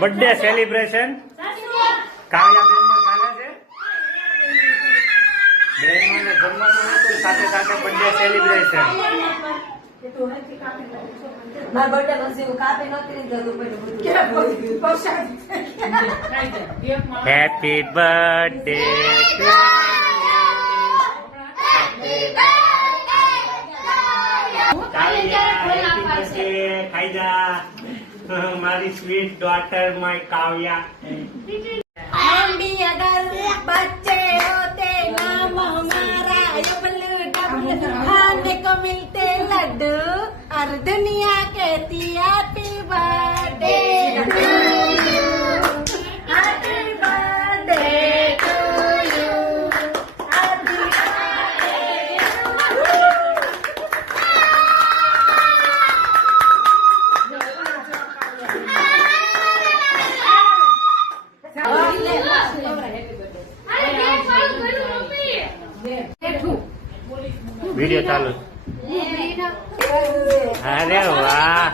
Birthday celebration કાવ્યા બેનમાં ચાલે છે. બહેનોને જમવાનું હતું, સાથે સાથે બર્થડે સેલિબ્રેશન. હેપી બર્થડે ખાઈ જા મારી સ્વીટ ડોટર માય કાવ્યા. बच्चे होते नाम हमारा डबल खाने को मिलते लड्डू और दुनिया कहती happy birthday happy birthday to you video ચાલુ. અરે વાહ.